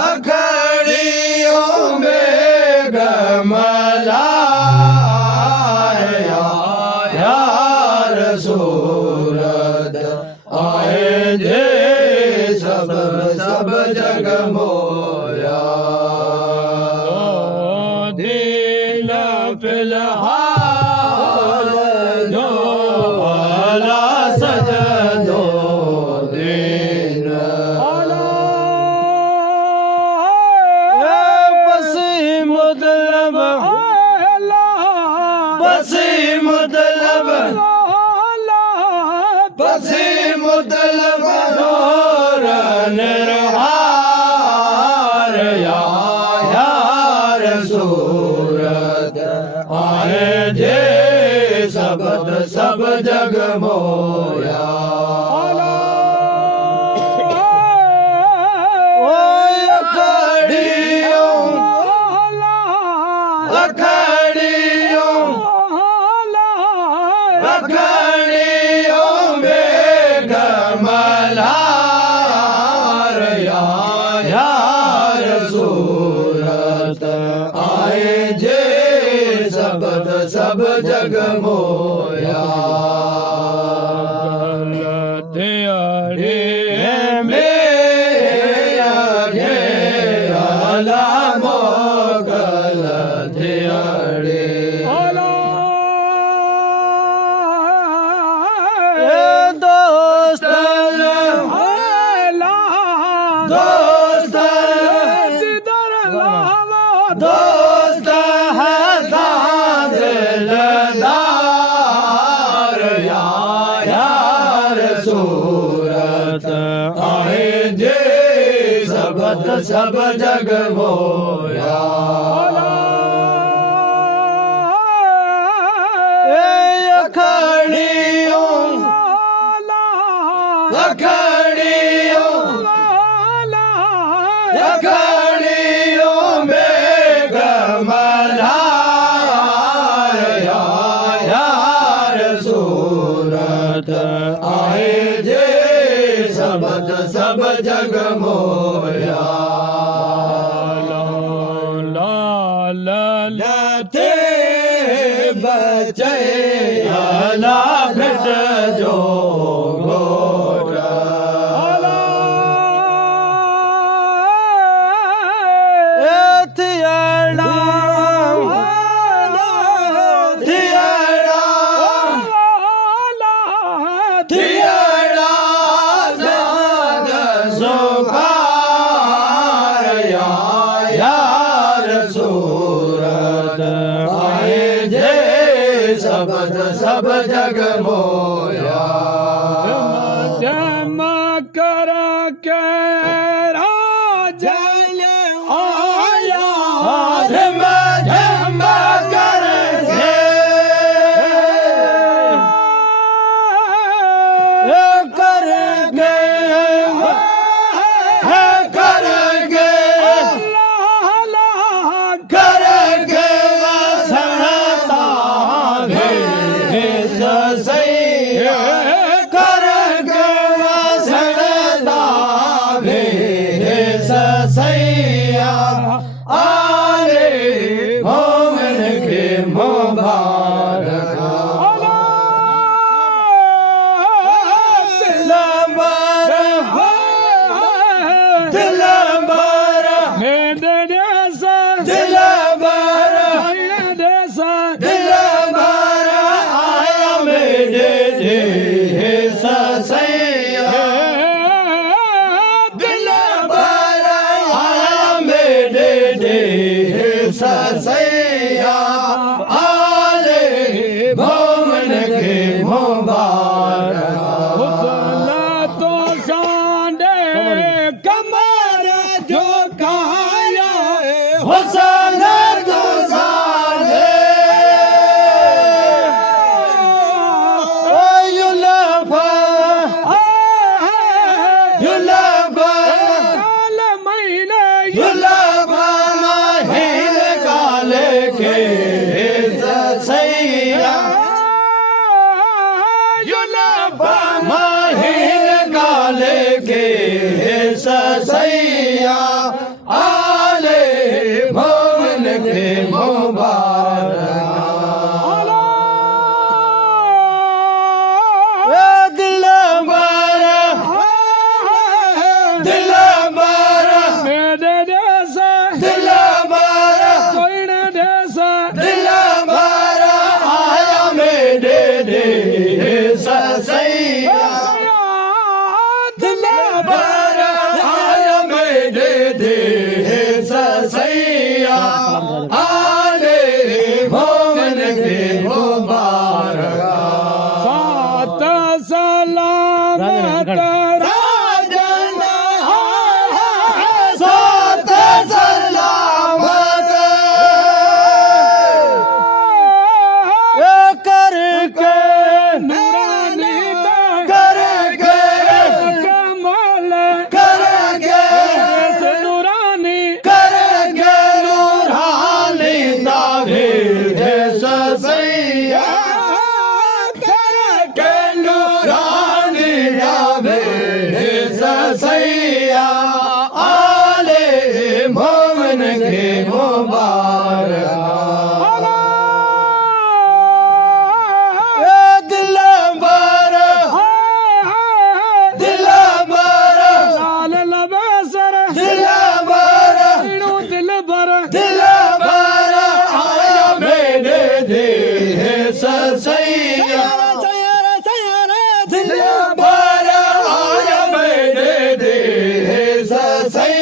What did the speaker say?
अखड़ियों में गमलाया यार सूरत आए जे सब सब जग मोया दीन फिलहाल जो आला सजदो दीन बसी मतलब बसी मतलब बसी मतलब निरहार यार सूरत आए जे सबद सब जग मोया अखड़ियों में गमलार यार सूरत आए जे सबद सब जग मोया मोगल धियाड़े दोस्त हज़ार दिलदार यार सूरत आए जे सबद सब जग मोया अखड़ियों अखड़ियों अखड़ियों में गमलार यार सूरत आए जे सबद सब जग मोया लालते बचे आला भेट जो यार सूरत आए जे सबद सब जग मोया जम कर के राजल आया जम कर सैया आले मोमन के मुबारक दिलबर आया मेरे देश सैया सैया आले मोमन के मुबारक तो सांडे कमर जो काया हुसन तो सांडे युलफा सैया माहिर काले के सैया मोमन के मुबारक दिल बारा दिल बारा मेरे जैसा दिल बारा कोई न जैसा दिल बारा आया मेरे देश सैया दिल बारा आया मेरे देश सैया आले मोमन के मुबारक सात सलामत राजना सात सलामत करके नूरानी करके कमल करके से नूरानी करके नूरानी तारे जैसा सैया करके नूरानी जावे जैसा सैया आले मोमन के मुबारक दिल बारा दिल बारा लाल लबसर दिल बारा दिल भर दिल बारा आया मेरे देश सैया दिल बारा आया मेरे देश सैया